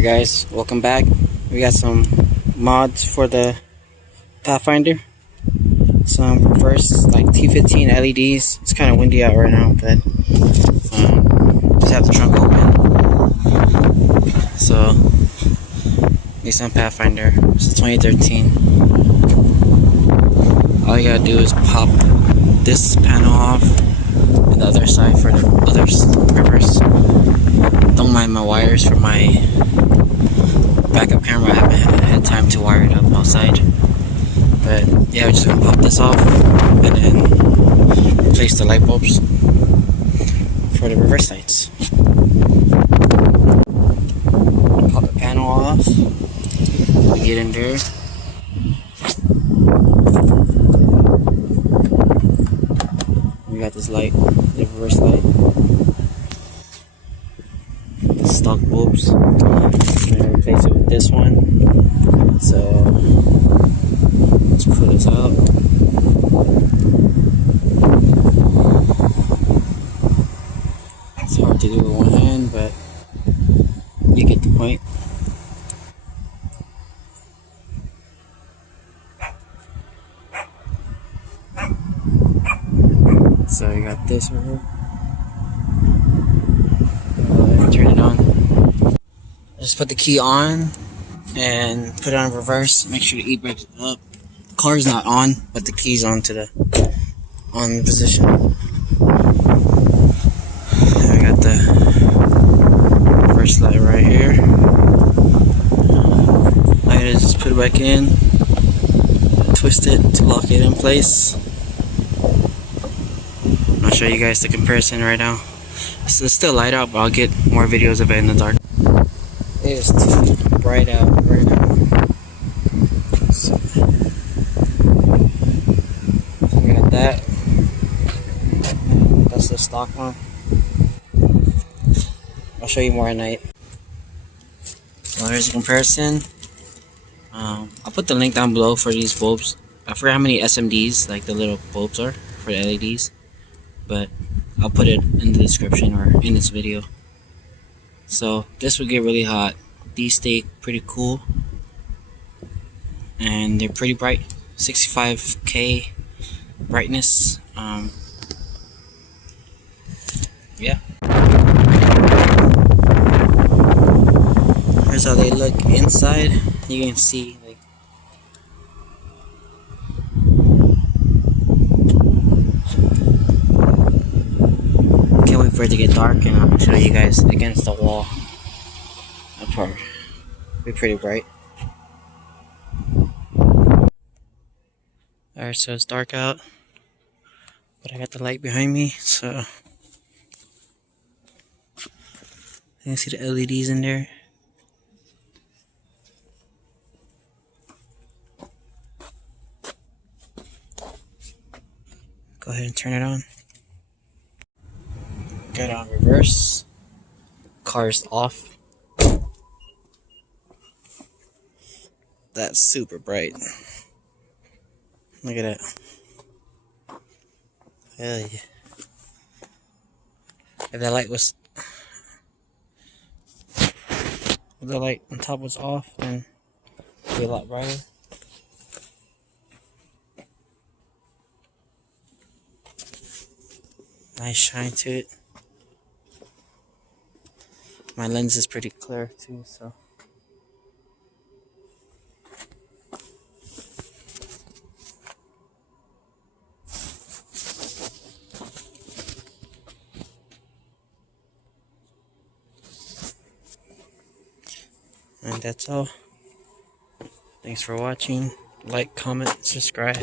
Alright guys, welcome back. We got some mods for the Pathfinder. Some reverse like T15 LEDs. It's kind of windy out right now, but just have the trunk open. So Nissan Pathfinder, this is 2013. All you gotta do is pop this panel off and the other side for the other reverse. Don't mind my wires for my backup camera. I haven't had time to wire it up outside, but yeah, we're just gonna pop this off and then replace the light bulbs for the reverse lights. Pop the panel off, we get in there. We got this light, the reverse light. Stock bulbs. I'm gonna replace it with this one. So let's pull this out. It's hard to do with one hand, but you get the point. So you got this right here. Turn it on. Just put the key on and put it on reverse. Make sure the e-brake's up. The car's not on, but the key's on to the on position. I got the reverse light right here. I gotta just put it back in, twist it to lock it in place. I'll show you guys the comparison right now. So it's still light out, but I'll get more videos of it in the dark. It is too bright out right now. So we got that. And that's the stock one. I'll show you more at night. So here's a comparison. I'll put the link down below for these bulbs. I forgot how many SMDs, like the little bulbs, are for the LEDs, but I'll put it in the description or in this video. So this would get really hot. These stay pretty cool and they're pretty bright, 65K brightness. Yeah, here's how they look inside. You can see like for it to get dark, and I'll show you guys against the wall. That part be pretty bright. Alright, so it's dark out, but I got the light behind me, so you can see the LEDs in there. Go ahead and turn it on. Got it on reverse. Car's off. That's super bright. Look at that. Hell yeah. If that light was, if the light on top was off, then it'd be a lot brighter. Nice shine to it. My lens is pretty clear too, so. And that's all. Thanks for watching. Like, comment, subscribe.